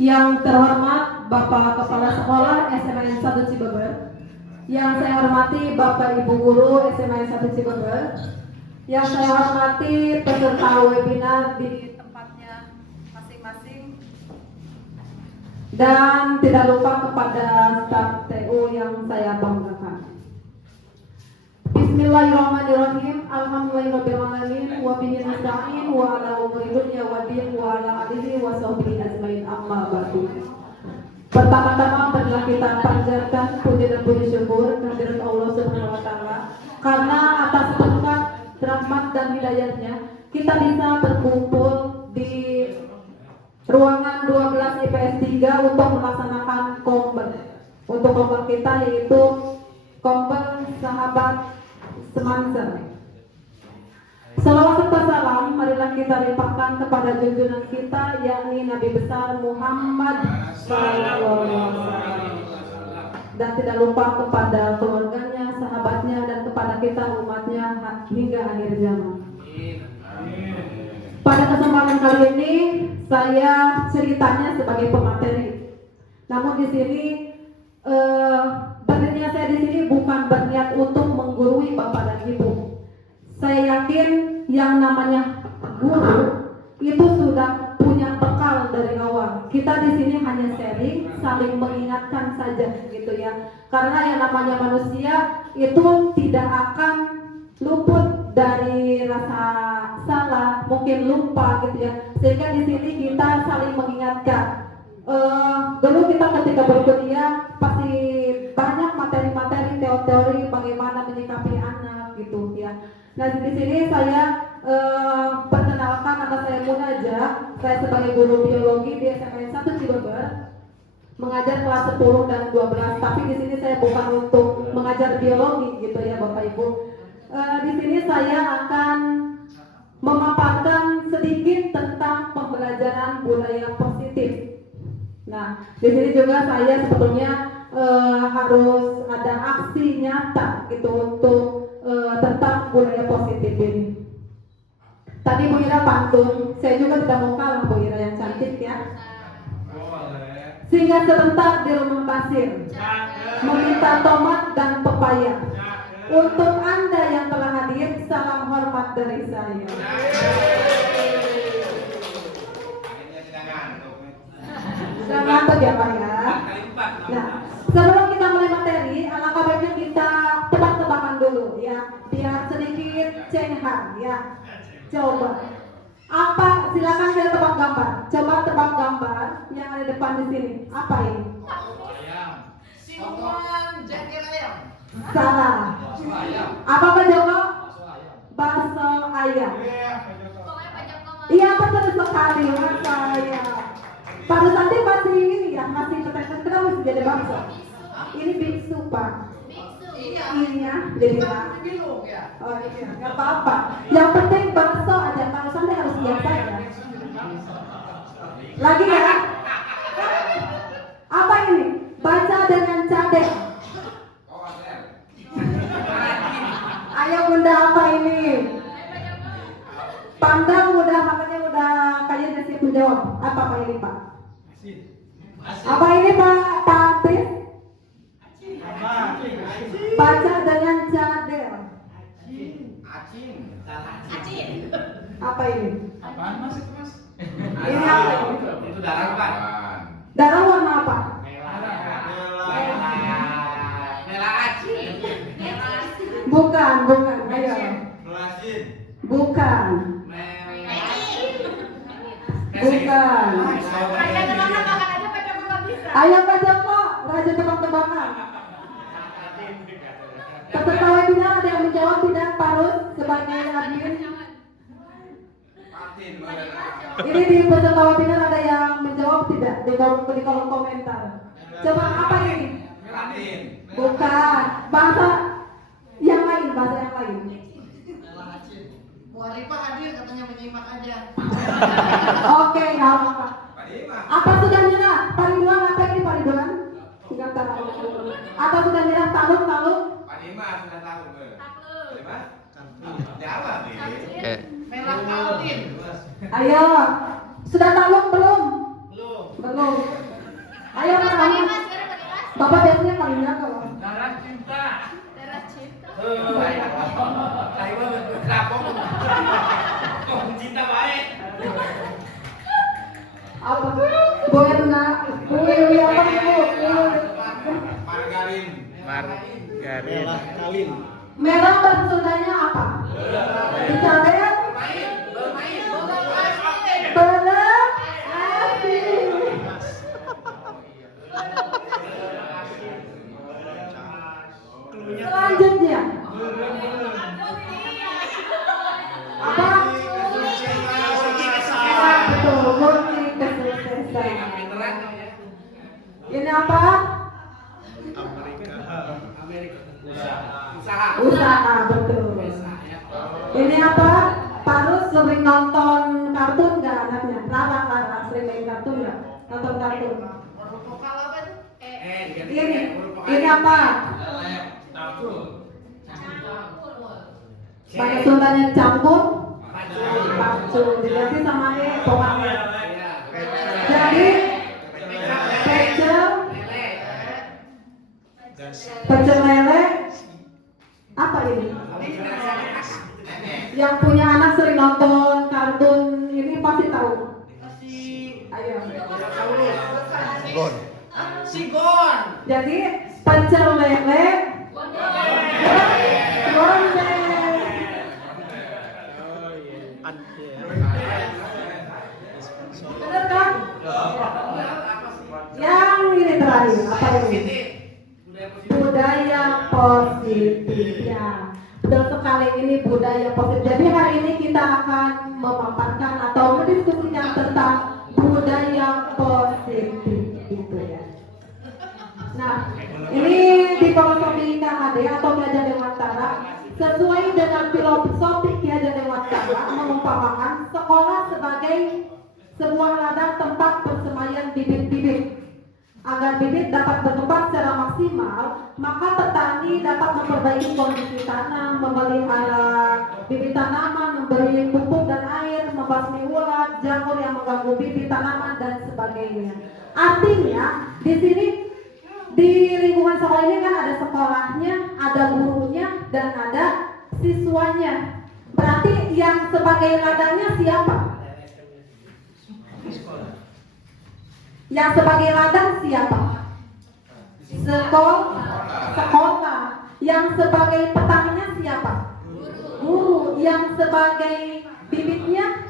Yang terhormat Bapak Kepala Sekolah SMA 1 Cibeber, yang saya hormati Bapak Ibu Guru SMA 1 Cibeber, yang saya hormati peserta webinar di tempatnya masing-masing, dan tidak lupa kepada staf TU yang saya banggakan. Bismillahirrahmanirrahim. Alhamdulillahirrahmanirrahim. Wa bihi nasta'in wa ala umuri dunya wa din wa ala alihi wa sahbihi ajmain, amma ba'du. Pertama-tama marilah kita panjatkan puji dan puji syukur kehadirat Allah Subhanahu wa taala, karena atas berkat, rahmat dan hidayahnya kita bisa berkumpul di ruangan 12 IPS 3 untuk melaksanakan kombel. Untuk kombel kita yaitu kombel sahabat Semansa. Salawat serta salam marilah kita limpahkan kepada junjungan kita, yakni Nabi besar Muhammad SAW, dan tidak lupa kepada keluarganya, sahabatnya, dan kepada kita umatnya hingga akhir zaman. Pada kesempatan kali ini saya ceritanya sebagai pemateri. Namun di sini berdirinya saya di sini bukan berniat untuk menggurui Bapak dan Ibu. Saya yakin yang namanya guru itu sudah punya bekal dari awal. Kita di sini hanya sharing, saling mengingatkan saja gitu ya. Karena yang namanya manusia itu tidak akan luput dari rasa salah, mungkin lupa gitu ya. Sehingga di sini kita saling mengingatkan. Dulu kita ketika berkuliah pasti banyak materi-materi teori bagaimana menyikapi anak gitu ya. Nah di sini saya perkenalkan nama saya Munajah. Saya sebagai guru biologi di SMA 1 Cibeber, mengajar kelas 10 dan 12. Tapi di sini saya bukan untuk mengajar biologi gitu ya Bapak Ibu. Di sini saya akan memaparkan sedikit tentang pembelajaran budaya positif. Nah, di sini juga saya sebetulnya harus ada aksi nyata gitu untuk tentang budaya positif ini. Tadi Bu Ira pantun, saya juga tidak mau kalah Bu Ira yang cantik ya. Singgah sebentar di rumah Basir, meminta tomat dan pepaya. Untuk Anda yang telah hadir, salam hormat dari saya. Sudah ngantuk ya Pak ya. Nah, sebelum kita mulai materi, alangkah baiknya kita tebak-tebakan dulu ya, biar sedikit cenghar ya. Coba, apa? Silakan kita tebak gambar. Coba tebak gambar yang ada di depan di sini. Apa ini? Siluman jengkel ayam. Salah. Apa Pak Joko? Bakso ayam. Iya betul sekali Mas saya. Pada saat ini masih ini ya, masih tertekan kenapa masih jadi bakso? Ini biksu Pak. Iya. Iya, jadi Bingung ya. oh iya, nggak apa-apa. Yang penting bakso aja, kalau sampai harus siap saja. Lagi ya? Apa ini? Baca dengan cadel. Ayo bunda, apa ini? Pandang udah, makanya udah kalian udah siap menjawab. Apa ini Pak? Apa ini Pak Artis? Baca dengan cadel. Apa ini? Apaan mas itu mas? Ini apa? Itu darah bukan? Darah warna apa? Merah acing. Bukan. Ayo. Bukan. Bukan. Ayo Pak Joko, Raja tebak-tebakan. Peserta webinar ada yang menjawab tidak? Parut sebagai admin. Ini di peserta webinar ada yang menjawab tidak? Di kolom komentar. Coba apa ini? Bukan. Bahasa yang lain. Bu Arifah hadir katanya menyimak aja. Oke, nggak apa-apa. Apa sudah nyerah? Pariduan apa ini pariduan? Enggak tahu. Atau sudah nyerah taluk? Merah Alvin. Ayo, sudah taluk belum? Belum. Belum. iya kalau Darah cinta. Darah cinta. Baik. Baik banget. Kenapa? Kok cinta baik? apa? Buena, Wiwi apa Bu? Margarin. Margarin. Merah bahasa Sundanya apa? Dicatat. Bermain. Bener. Asik. Selanjutnya apa? Betul, kunci kesuksesan. Ini apa? Usaha, betul. Ini apa? Parus sering nonton kartun nggak anaknya? Lara sering main kartun nggak? Nonton kartun. Huruf vokal apa itu? Ini apa? Bahasa Sundanya campur. Pacu. Diganti sama pokoknya. Jadi pecel lele. Apa ini? Yang punya anak sering nonton kartun ini pasti tahu. Ayo. Gon. Sigon. Jadi pecel lele. Gondeng. Benar kan? Yang ini terakhir apa ini? Budaya positif ya. Betul sekali, ini budaya positif. Jadi hari ini kita akan memaparkan atau mendiskusikan tentang budaya positif gitu ya. Nah, ini di filosofi KHD atau Kiaja Dewantara sesuai dengan filosofi Kiaja Dewantara mengumpamakan sekolah sebagai sebuah ladang tempat persemaian bibit-bibit. Agar bibit dapat berkembang secara maksimal, maka petani dapat memperbaiki kondisi tanah, memelihara bibit tanaman, memberi pupuk dan air, membasmi ulat, jamur yang mengganggu bibit tanaman dan sebagainya. Artinya, di sini di lingkungan sekolah ini kan ada sekolahnya, ada gurunya, dan ada siswanya. Berarti yang sebagai ladangnya siapa? Yang sebagai ladang siapa? Sekolah. Yang sebagai petaninya siapa? Guru. Yang sebagai bibitnya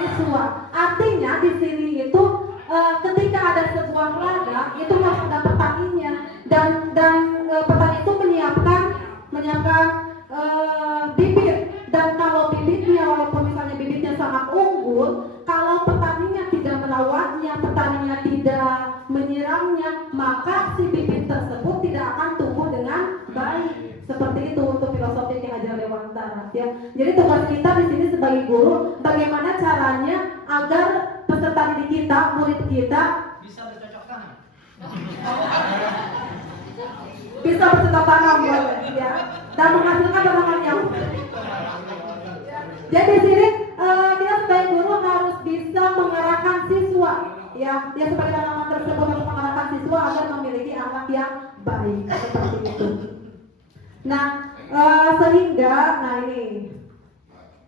siswa. Artinya di sini itu ketika ada sebuah ladang itu harus ada petaninya dan petani itu menyiapkan bibit, dan kalau bibitnya walaupun misalnya bibitnya sangat unggul, kalau petaninya tidak merawatnya, petaninya tidak menyiramnya, maka si bibit tersebut tidak akan tumbuh dengan baik. Seperti itu untuk filosofi Ki Hajar Dewantara ya. Jadi tugas kita di sini sebagai guru, bagaimana caranya agar peserta didik kita, murid kita Bisa bercocok tanam. bisa bercocok tanam ya, dan menghasilkan tanaman yang jadi di sini kita sebagai guru harus bisa mengarahkan siswa ya sebagai tanaman tersebut untuk mengarahkan siswa agar memiliki akhlak yang baik seperti itu. Nah sehingga ini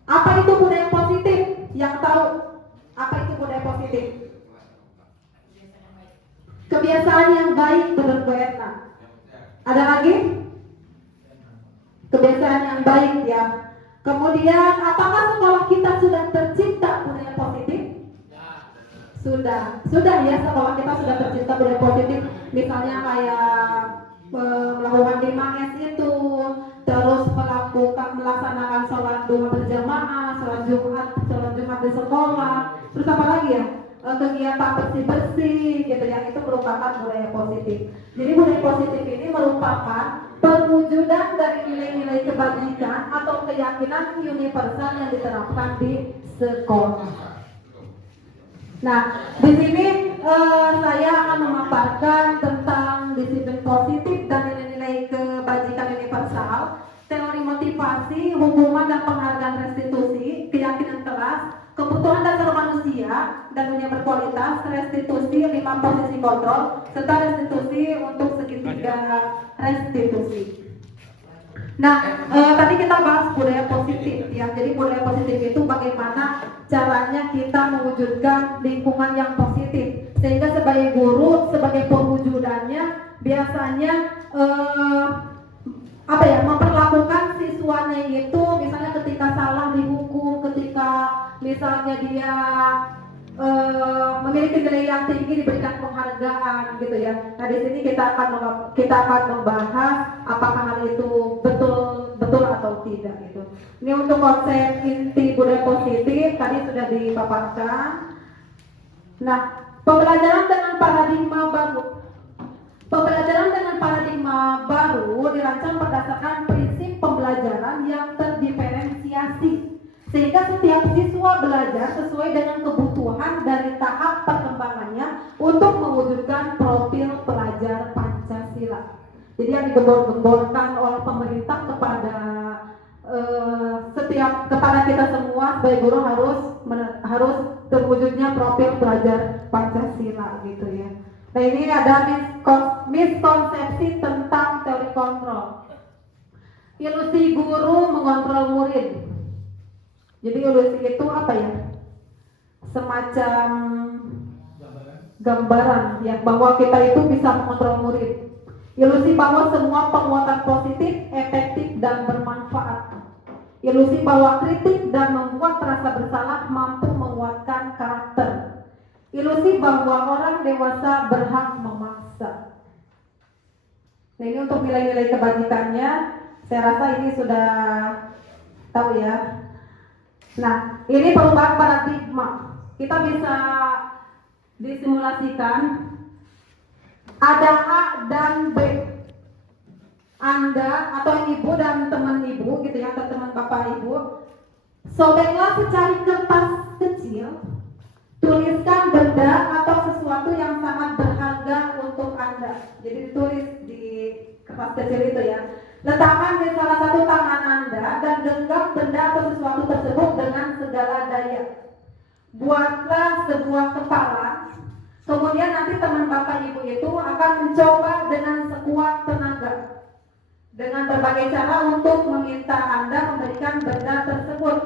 apa itu budaya positif? Yang tahu apa itu budaya positif? Kebiasaan yang baik menurut Bu Etna. Ada lagi? Kebiasaan yang baik ya. Kemudian apakah sekolah kita sudah tercipta budaya positif? Sudah ya, sekolah kita sudah tercipta budaya positif. Misalnya kayak melakukan 5S itu, terus melaksanakan sholat duha berjamaah, sholat Jumat di sekolah. Terus apa lagi ya? Kegiatan bersih-bersih gitu ya, itu merupakan budaya positif. Jadi budaya positif ini merupakan perwujudan dari nilai-nilai kebajikan atau keyakinan universal yang diterapkan di sekolah. Nah, di sini saya akan memaparkan tentang disiplin positif dan nilai-nilai kebajikan universal, teori motivasi, hukuman dan penghargaan restitusi, keyakinan keras, kebutuhan dasar manusia, dan dunia berkualitas, restitusi 5 posisi kontrol, serta restitusi untuk segitiga restitusi. Nah, tadi kita bahas budaya positif ya. Jadi budaya positif itu bagaimana caranya kita mewujudkan lingkungan yang positif. Sehingga sebagai guru, sebagai pewujudannya biasanya memperlakukan siswanya itu misalnya ketika salah dihukum, ketika misalnya dia memiliki nilai yang tinggi diberikan penghargaan gitu ya. Nah di sini kita akan membahas apakah hal itu betul atau tidak gitu. Ini untuk konsep inti budaya positif tadi sudah dipaparkan. Nah pembelajaran dengan paradigma baru. Pembelajaran dengan paradigma baru dirancang berdasarkan prinsip pembelajaran yang terdiferensiasi, sehingga setiap siswa belajar sesuai dengan kebutuhan dari tahap perkembangannya untuk mewujudkan profil pelajar Pancasila. Jadi yang digembor-gemborkan oleh pemerintah kepada kita semua sebagai guru harus terwujudnya profil pelajar Pancasila gitu ya. Nah ini ada miskonsepsi tentang teori kontrol. Ilusi guru mengontrol murid. Jadi ilusi itu apa ya? Semacam gambaran ya bahwa kita itu bisa mengontrol murid. Ilusi bahwa semua penguatan positif, efektif dan bermanfaat. Ilusi bahwa kritik dan membuat rasa bersalah mampu menguatkan karakter. Ilusi bahwa orang dewasa berhak memaksa. Nah ini untuk nilai-nilai kebajikannya, saya rasa ini sudah tahu ya. Nah ini perubahan paradigma. Kita bisa disimulasikan. Ada A dan B. Anda atau ibu dan teman ibu gitu ya, atau teman bapak ibu, sobeklah secari kertas kecil. Tuliskan benda atau sesuatu yang sangat berharga untuk Anda. Jadi ditulis di kertas kecil itu ya. Letakkan di salah satu tangan Anda dan genggam benda atau sesuatu tersebut dengan segala daya. Buatlah sebuah kepala. Kemudian nanti teman bapak ibu itu akan mencoba dengan sekuat tenaga dengan berbagai cara untuk meminta Anda memberikan benda tersebut.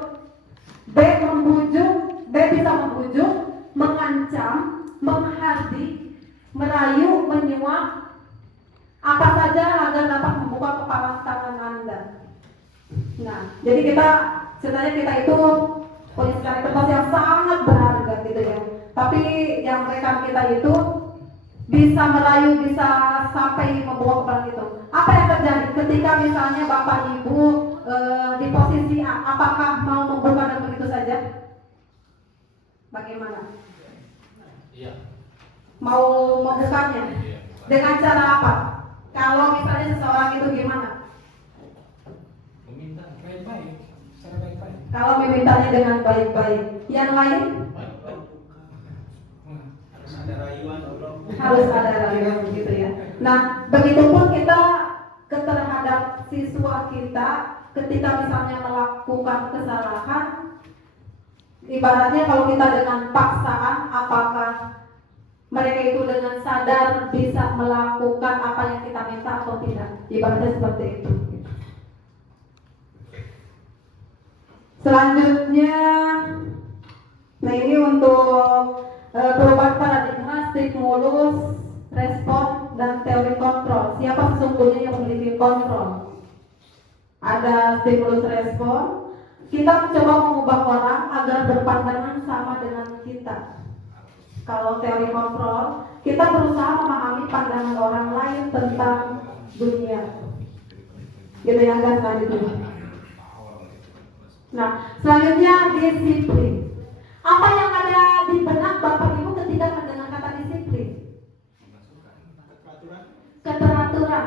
B bisa membujuk, mengancam, menghardik, merayu, menyuap, apa saja agar dapat membuka kepala tangan Anda. Nah, jadi sebenarnya kita itu punya sekali kertas yang sangat berharga gitu ya. Tapi yang rekan kita itu bisa merayu, bisa sampai membawa kepala itu. Apa yang terjadi ketika misalnya bapak ibu di posisi A, apakah mau membuka dan begitu saja? Bagaimana? Iya. Mau membukanya? Dengan cara apa? Kalau misalnya seseorang itu gimana? Meminta baik-baik, secara baik-baik. Kalau memintanya dengan baik-baik, yang lain? Harus ada rayuan, Harus ada rayuan gitu ya. Nah, begitupun kita terhadap siswa kita ketika misalnya melakukan kesalahan, ibaratnya kalau kita dengan paksaan, apakah mereka itu dengan sadar bisa melakukan apa yang kita minta atau tidak? Ibaratnya seperti itu. Selanjutnya, nah ini untuk perubahan paradigma, stimulus, respon, dan teori kontrol. Siapa sesungguhnya yang memiliki kontrol? Ada stimulus respon. Kita mencoba mengubah orang agar berpandangan sama dengan kita. Kalau teori kontrol, kita berusaha memahami pandangan orang lain tentang dunia. Gitu ya, guys, selanjutnya. Nah, selanjutnya disiplin. Apa yang ada di benak Bapak Ibu ketika mendengar kata disiplin? Keteraturan.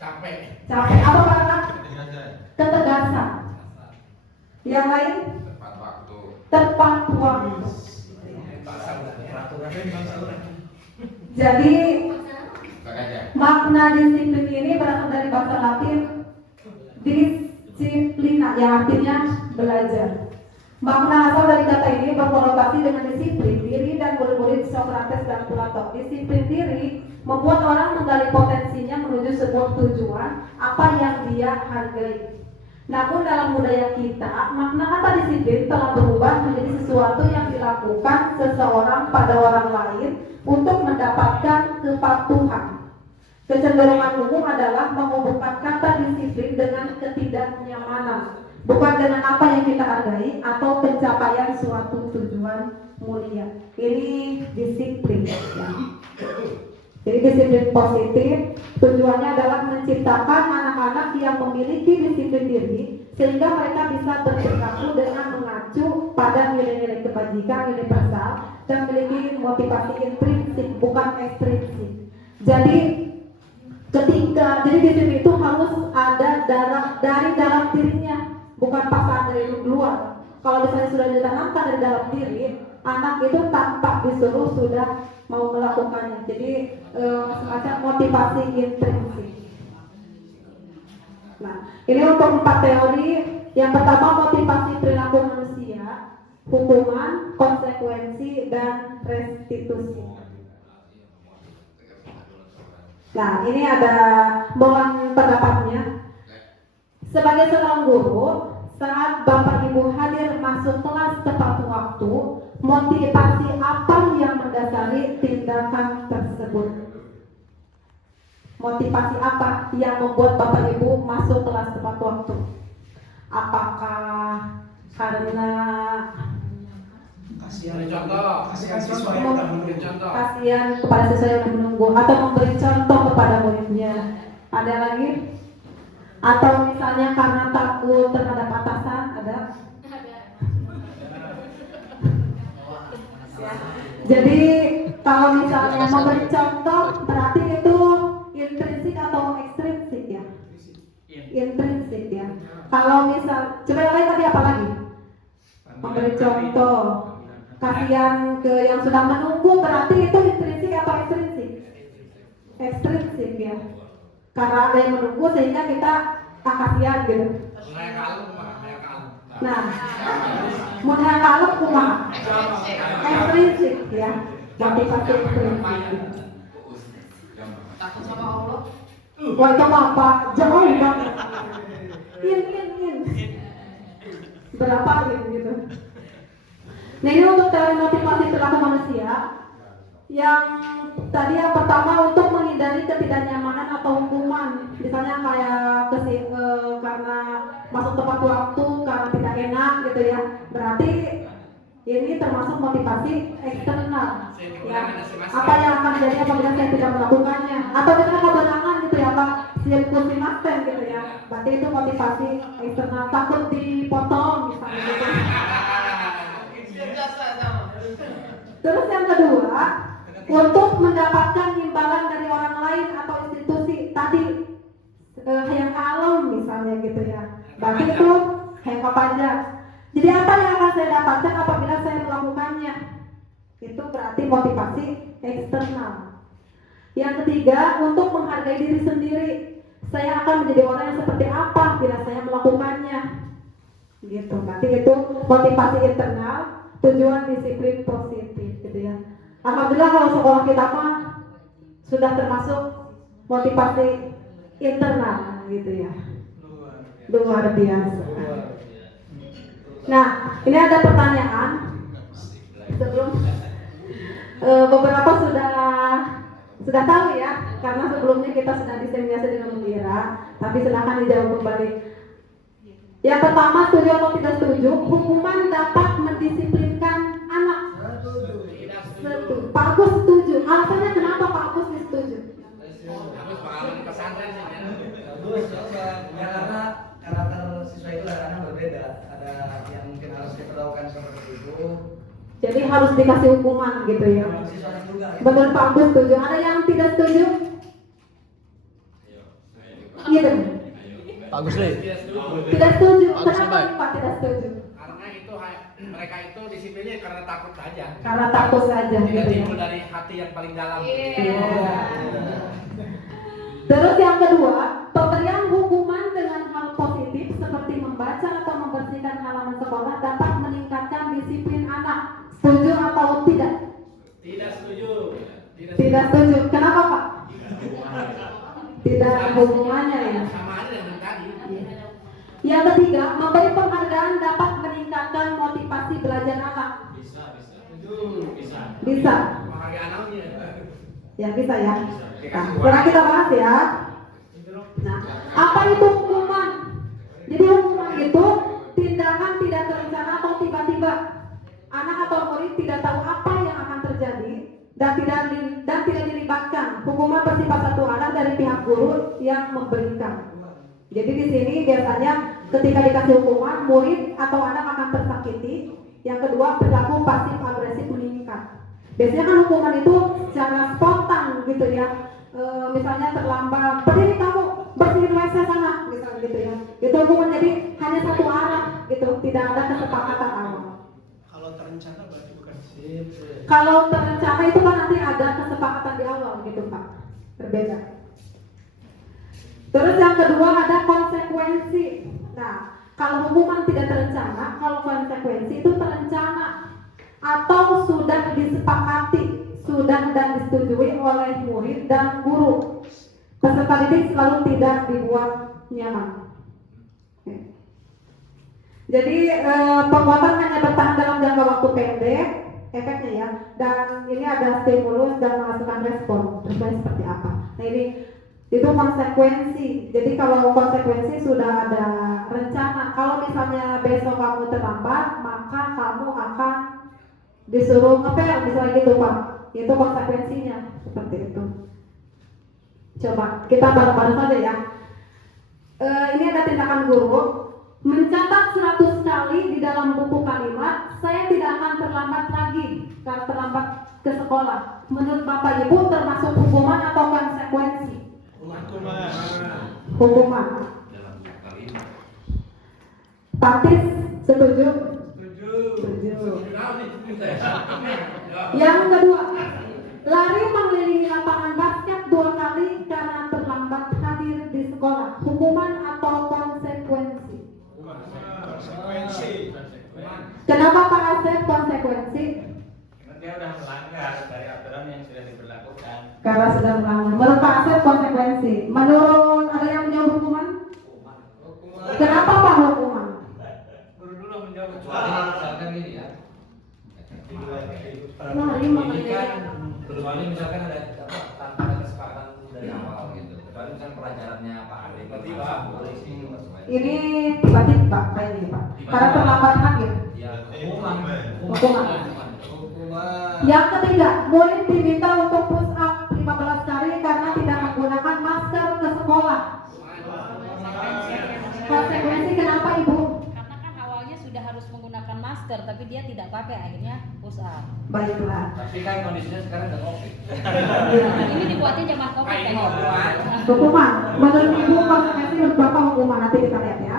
Capek. Apa Pak? Ketegasan. Yang lain? Tepat waktu. Jadi makna disiplin ini berasal dari bahasa Latin disciplina, yang artinya belajar. Makna asal dari kata ini berkonotasi dengan disiplin diri dan murid-murid Socrates dan Plato. Disiplin diri membuat orang menggali potensinya menuju sebuah tujuan apa yang dia hargai. Namun dalam budaya kita, makna kata disiplin telah berubah menjadi sesuatu yang dilakukan seseorang pada orang lain untuk mendapatkan kepatuhan. Kecenderungan umum adalah menghubungkan kata disiplin dengan ketidaknyamanan, bukan dengan apa yang kita hargai atau pencapaian suatu tujuan mulia. Ini disiplin. Ya. Jadi disiplin positif tujuannya adalah menciptakan anak-anak yang memiliki disiplin diri sehingga mereka bisa berperilaku dengan mengacu pada nilai-nilai kebajikan universal dan memiliki motivasi intrinsik bukan ekstrinsik. Jadi disiplin itu harus ada dari dalam dirinya, bukan paksaan dari luar. Kalau misalnya sudah ditanamkan dari dalam diri, anak itu tanpa disuruh sudah mau melakukannya. Jadi semacam motivasi intrinsik. Nah, ini untuk 4 teori. Yang pertama motivasi perilaku manusia, hukuman, konsekuensi, dan restitusi. Nah, ini ada mohon pendapatnya. Sebagai seorang guru, saat Bapak Ibu hadir masuk kelas tepat waktu, motivasi apa yang mendasari tindakan tersebut? Motivasi apa yang membuat Bapak Ibu masuk kelas tepat waktu? Apakah karena kasihan kepada siswa yang menunggu, atau memberi contoh kepada muridnya? Ada lagi? Atau misalnya karena takut terhadap atasan? Ada? Jadi kalau misalnya memberi contoh berarti itu intrinsik atau ekstrinsik ya? Intrinsik ya. Kalau misal, coba yang lain tadi apa lagi? Memberi contoh, kasihan ke yang sedang menunggu berarti itu intrinsik atau ekstrinsik? Ekstrinsik ya. Karena ada yang menunggu sehingga kita kasihan gitu. Nah, munah kalem kumaha? Ekstrinsik ya. Motivasi ekstrinsik. Takut sama Allah. Wah itu apa? Jauh banget. In. Berapa gitu. Nah ini untuk teori motivasi perilaku manusia. Yang tadi yang pertama untuk menghindari ketidaknyamanan atau hukuman. Misalnya kayak karena masuk tepat waktu karena tidak enak gitu ya. Berarti ini termasuk motivasi eksternal. Ya. Apa yang akan terjadi apabila saya tidak melakukannya? Atau misalnya kebenaran gitu ya Pak, kursi masten gitu ya. Berarti itu motivasi eksternal, takut dipotong misalnya gitu. Terus yang kedua, untuk mendapatkan imbalan dari orang lain atau institusi tadi yang alam misalnya gitu ya. Berarti itu yang pajak. Jadi apa yang akan saya dapatkan apabila saya melakukannya? Itu berarti motivasi eksternal. Yang ketiga, untuk menghargai diri sendiri. Saya akan menjadi orang yang seperti apa bila saya melakukannya. Gitu. Berarti itu motivasi internal, tujuan disiplin positif gitu ya. Alhamdulillah kalau sekolah kita mah sudah termasuk motivasi internal gitu ya. Luar biasa. Nah, ini ada pertanyaan. Sebelum beberapa sudah tahu ya, karena sebelumnya kita sudah diseminasi dengan Mira, tapi silakan dijawab kembali. Yang pertama, setuju atau tidak setuju? Hukuman dapat mendisiplinkan anak. Setuju. Pak Agus setuju. Alasannya kenapa Pak Agus setuju? Ya karena karakter siswa itu kadang-kadang berbeda. Ada yang mungkin harus diperlakukan seperti itu. Jadi harus dikasih hukuman gitu ya. Siswanya juga. Betul Pak Agus setuju. Ada yang tidak setuju? Gitu. Pak Agus Le. Tidak setuju. Agus Kenapa Lebai. Pak tidak setuju? Karena itu mereka itu disiplinnya karena takut saja. Karena takut saja Tidak gitu ya. timbul dari hati yang paling dalam. Iya. Terus yang kedua, pemberian hukuman dengan hal positif seperti membaca atau membersihkan halaman sekolah dapat meningkatkan setuju. Tidak setuju. Kenapa Pak? Tidak ada hubungannya ya. Sama aja dengan tadi. Yang ketiga, memberi penghargaan dapat meningkatkan motivasi belajar anak. Bisa. Menghargai anaknya. Ya bisa ya. Nah, sekarang kita bahas ya. Nah, apa itu hukuman? Jadi hukuman itu tindakan tidak terencana atau tiba-tiba. Anak atau murid tidak tahu apa yang akan terjadi dan tidak dilibatkan. Hukuman bersifat satu arah dari pihak guru yang memberikan. Jadi di sini biasanya ketika dikasih hukuman, murid atau anak akan tersakiti. Yang kedua, perilaku pasif agresif meningkat. Biasanya kan hukuman itu secara spontan gitu ya. Misalnya terlambat, berdiri kamu, bersihin WC sana, misalnya gitu ya. Itu hukuman jadi hanya satu arah gitu, tidak ada kesepakatan awal. Kalau terencana berarti bukan sip. Kalau terencana itu kan nanti ada kesepakatan di awal gitu Pak, berbeda. Terus yang kedua ada konsekuensi. Nah, kalau hukuman tidak terencana, kalau konsekuensi itu terencana atau sudah disepakati, sudah dan disetujui oleh murid dan guru. Peserta didik selalu tidak dibuat nyaman. Oke. Jadi penguatan hanya bertahan dalam jangka waktu pendek, efeknya ya. Dan ini ada stimulus dan menghasilkan respon. Responnya seperti apa? Nah ini itu konsekuensi. Jadi kalau konsekuensi sudah ada rencana. Kalau misalnya besok kamu terlambat, maka kamu akan disuruh ngepel, misalnya gitu Pak. Itu konsekuensinya seperti itu. Coba kita bareng-bareng saja ya. Ini ada tindakan guru mencatat 100 kali di dalam buku kalimat, saya tidak akan terlambat lagi kalau terlambat ke sekolah. Menurut Bapak Ibu termasuk hukuman atau konsekuensi? Hukuman. Praktis setuju? Setuju. Yang kedua, lari mengelilingi lapangan basket 2 kali karena terlambat hadir di sekolah. Hukuman atau konsekuensi? Kenapa Pak Asep konsekuensi? Dia udah melanggar dari aturan yang sudah diberlakukan. Karena sudah melanggar. Menurut Pak Asep konsekuensi. Menurut ada yang menjawab hukuman? Kenapa Pak hukuman? Guru dulu menjawab. Kecuali misalkan ini ya. Lari mengelilingi. Kecuali misalkan ada tanpa ada kesepakatan dari awal gitu. Kecuali misalkan pelajarannya Pak Ade tiba-tiba polisi Ini tiba-tiba kayak ini Pak. Karena terlambat hadir. ya hukuman. Hukuman. Yang ketiga, murid diminta untuk push up 15 kali karena tidak menggunakan masker ke sekolah. Konsekuensi kenapa Ibu? Karena kan awalnya sudah harus menggunakan masker, tapi dia tidak pakai, akhirnya push up. Baiklah. Tapi kan kondisinya sekarang udah COVID. Ini dibuatnya zaman covid Kayak kan? hukuman. Hukuman. Menurut Ibu konsekuensi menurut Bapak hukuman, nanti kita lihat ya.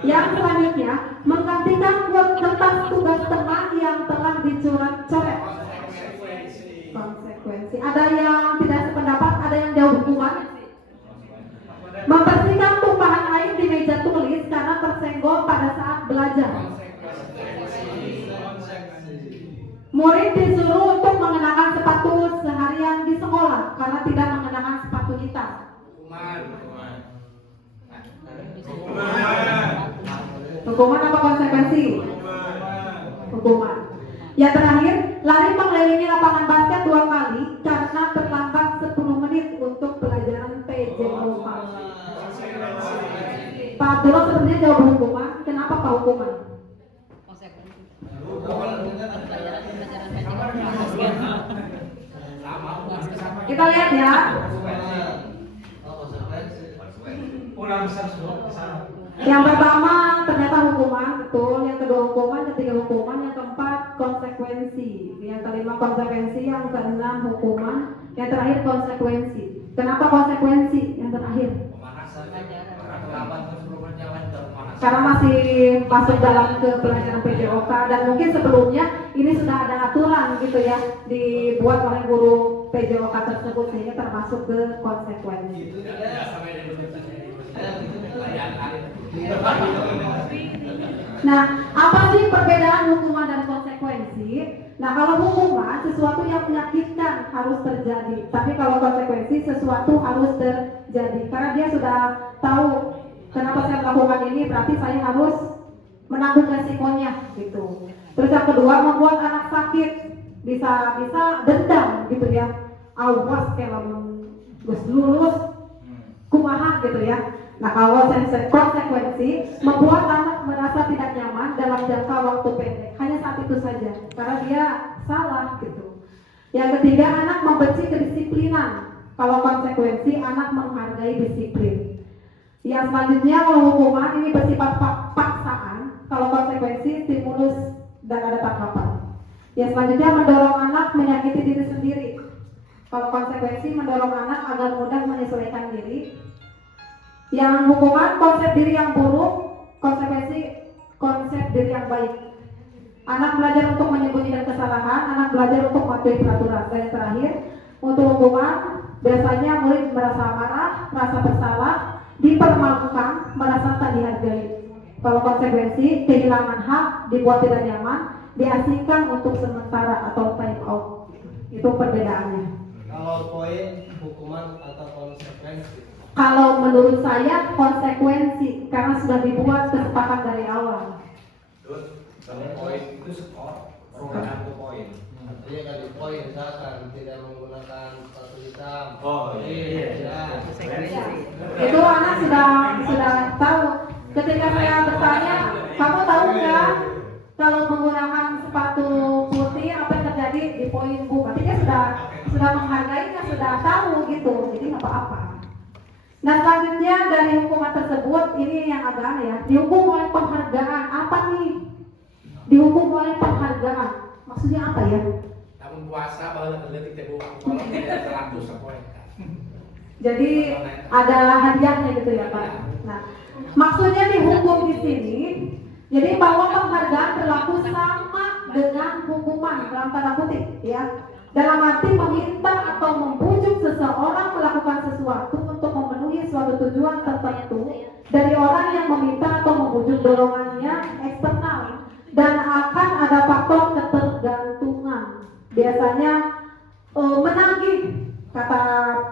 Yang selanjutnya, menggantikan kertas tugas teman yang telah dicoret-coret. Konsekuensi. Ada yang tidak sependapat, ada yang jauh hukuman. Membersihkan tumpahan air di meja tulis karena tersenggol pada saat belajar. Murid disuruh untuk mengenakan sepatu seharian di sekolah karena tidak mengenakan sepatu hitam. Hukuman apa konsekuensi? Hukuman. Yang terakhir, lari mengelilingi lapangan basket 2 kali karena terlambat 10 menit untuk pelajaran PJOK. Pak Abdullah sebenarnya jawab hukuman. Kenapa Pak hukuman? Konsekuensi. Kita lihat ya. Yang pertama ternyata hukuman, betul. Yang kedua hukuman, ketiga hukuman, yang keempat konsekuensi, yang kelima konsekuensi, yang keenam hukuman, yang terakhir konsekuensi. Kenapa konsekuensi yang terakhir? Karena masih masuk dalam ke pelajaran PJOK dan mungkin sebelumnya ini sudah ada aturan gitu ya dibuat oleh guru PJOK tersebut sehingga termasuk ke konsekuensi. Nah, apa sih perbedaan hukuman dan konsekuensi? Nah, kalau hukuman sesuatu yang menyakitkan harus terjadi, tapi kalau konsekuensi sesuatu harus terjadi karena dia sudah tahu kenapa saya melakukan ini, berarti saya harus menanggung resikonya gitu. Terus yang kedua, membuat anak sakit, bisa dendam gitu ya, awas kalau gus lulus kumaha gitu ya. Nah, kalau konsekuensi membuat anak merasa tidak nyaman dalam jangka waktu pendek, hanya saat itu saja, karena dia salah gitu. Yang ketiga, anak membenci kedisiplinan. Kalau konsekuensi, anak menghargai disiplin. Yang selanjutnya, kalau hukuman ini bersifat paksaan, kalau konsekuensi stimulus dan ada tanggapan. Yang selanjutnya, mendorong anak menyakiti diri sendiri. Kalau konsekuensi, mendorong anak agar mudah menyesuaikan diri. Yang hukuman, konsep diri yang buruk, konsekuensi konsep diri yang baik. Anak belajar untuk menyembunyikan kesalahan, anak belajar untuk mematuhi peraturan. Dan yang terakhir, untuk hukuman, biasanya murid merasa marah, merasa bersalah, dipermalukan, merasa tak dihargai. Kalau konsekuensi, kehilangan hak, dibuat tidak nyaman, diasingkan untuk sementara atau time out. Itu perbedaannya. Kalau poin hukuman atau konsekuensi. Kalau menurut saya konsekuensi karena sudah dibuat kesepakatan dari awal. Poin itu skor, perubahan itu poin. Artinya kalau poin misalkan tidak menggunakan sepatu hitam. Oh, iya. Ya. Itu anak sudah tahu. Ketika saya bertanya, kamu tahu nggak kalau menggunakan sepatu putih apa yang terjadi di poin bu? Berarti dia sudah menghargainya, sudah tahu gitu. Jadi nggak apa-apa. Nah, selanjutnya dari hukuman tersebut, ini yang agak aneh ya, dihukum oleh penghargaan. Apa nih? Dihukum oleh penghargaan. Maksudnya apa ya? Namun puasa bahwa terlihat tidak kalau tidak 100 sepoin. Jadi ada hadiahnya gitu ya Pak. Nah, maksudnya dihukum di sini, jadi bahwa penghargaan berlaku sama dengan hukuman dalam tanda kutip ya. Dalam arti meminta atau membujuk seseorang melakukan sesuatu untuk memenuhi suatu tujuan tertentu dari orang yang meminta atau membujuk, dorongannya,